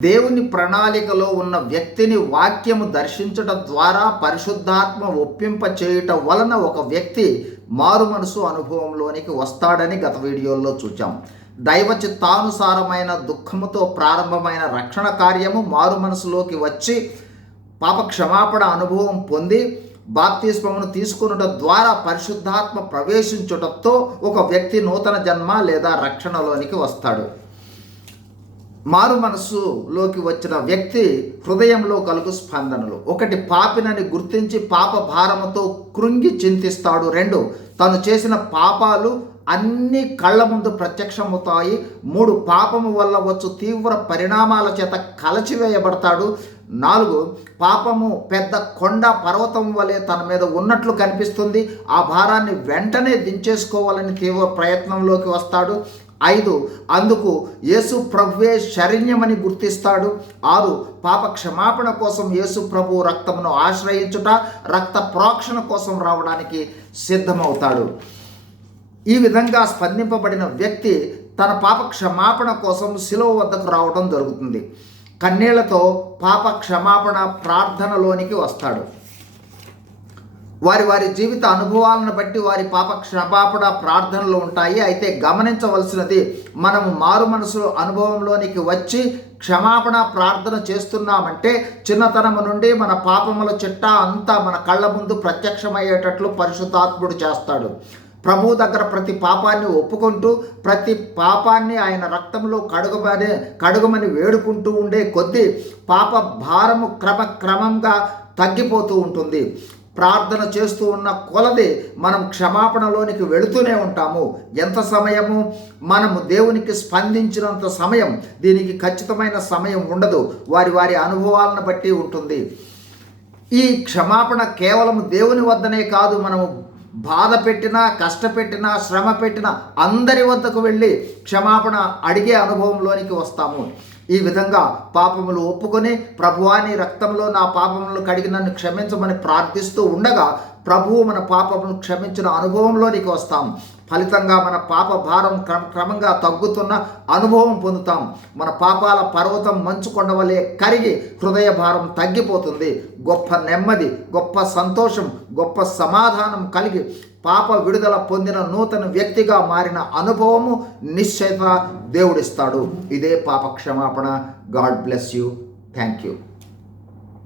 దేవుని ప్రణాళికలో ఉన్న వ్యక్తిని వాక్యము దర్శించటం ద్వారా పరిశుద్ధాత్మ ఒప్పింప చేయటం వలన ఒక వ్యక్తి మారు మనసు అనుభవంలోనికి వస్తాడని గత వీడియోల్లో చూచాం. దైవ చిత్తానుసారమైన దుఃఖముతో ప్రారంభమైన రక్షణ కార్యము మారు మనసులోకి వచ్చి పాప క్షమాపణ అనుభవం పొంది బాప్తిస్మమును తీసుకొనుట ద్వారా పరిశుద్ధాత్మ ప్రవేశించుటతో ఒక వ్యక్తి నూతన జన్మ లేదా రక్షణలోనికి వస్తాడు. మారు మనస్సులోకి వచ్చిన వ్యక్తి హృదయంలో కలుగు స్పందనలు: 1, పాపినని గుర్తించి పాప భారముతో కృంగి చింతిస్తాడు. 2, తను చేసిన పాపాలు అన్ని కళ్ళ ముందు ప్రత్యక్షమవుతాయి. 3, పాపము వల్ల వచ్చు తీవ్ర పరిణామాల చేత కలచివేయబడతాడు. 4, పాపము పెద్ద కొండ పర్వతం వలె తన మీద ఉన్నట్లు కనిపిస్తుంది. ఆ భారాన్ని వెంటనే దించేసుకోవాలని తీవ్ర ప్రయత్నంలోకి వస్తాడు. 5, అందుకు యేసు ప్రభువే శరణ్యమని గుర్తిస్తాడు. 6, పాప క్షమాపణ కోసం యేసు ప్రభు రక్తమును ఆశ్రయించుట, రక్త ప్రోక్షణ కోసం రావడానికి సిద్ధమవుతాడు. ఈ విధంగా స్పందింపబడిన వ్యక్తి తన పాప క్షమాపణ కోసం శిలువ వద్దకు రావడం జరుగుతుంది. కన్నీళ్లతో పాప క్షమాపణ ప్రార్థనలోనికి వస్తాడు. వారి జీవిత అనుభవాలను బట్టి వారి పాప క్షమాపణ ప్రార్థనలు ఉంటాయి. అయితే గమనించవలసినది, మనము మారు మనసు అనుభవంలోనికి వచ్చి క్షమాపణ ప్రార్థన చేస్తున్నామంటే చిన్నతనము నుండి మన పాపముల చిట్టా అంతా మన కళ్ళ ముందు ప్రత్యక్షమయ్యేటట్లు పరిశుద్ధాత్ముడు చేస్తాడు. ప్రభు దగ్గర ప్రతి పాపాన్ని ఒప్పుకుంటూ ప్రతి పాపాన్ని ఆయన రక్తంలో కడుగమని వేడుకుంటూ ఉండే కొద్దీ పాప భారము క్రమంగా తగ్గిపోతూ ఉంటుంది. ప్రార్థన చేస్తూ ఉన్న కొలది మనం క్షమాపణలోనికి వెళుతూనే ఉంటాము. ఎంత సమయము? మనము దేవునికి స్పందించినంత సమయం. దీనికి ఖచ్చితమైన సమయం ఉండదు, వారి అనుభవాలను బట్టి ఉంటుంది. ఈ క్షమాపణ కేవలం దేవుని వద్దనే కాదు, మనము బాధ పెట్టినా, కష్టపెట్టినా, శ్రమ పెట్టినా అందరి వద్దకు వెళ్ళి క్షమాపణ అడిగే అనుభవంలోనికి వస్తాము. ఈ విధంగా పాపములు ఒప్పుకొని, ప్రభువా నీ రక్తంలో నా పాపములను కడిగి నన్ను క్షమించమని ప్రార్థిస్తూ ఉండగా ప్రభువు మన పాపములను క్షమించిన అనుభవంలోనికి వస్తాం. ఫలితంగా మన పాప భారం క్రమంగా తగ్గుతున్న అనుభవం పొందుతాం. మన పాపాల పర్వతం మంచు కొండ వలె కరిగి హృదయ భారం తగ్గిపోతుంది. గొప్ప నెమ్మది, గొప్ప సంతోషం, గొప్ప సమాధానం కలిగి పాప విడుదల పొందిన నూతన వ్యక్తిగా మారిన అనుభవము నిశ్చయత దేవుడిస్తాడు. ఇదే పాప క్షమాపణ. God bless you. Thank you.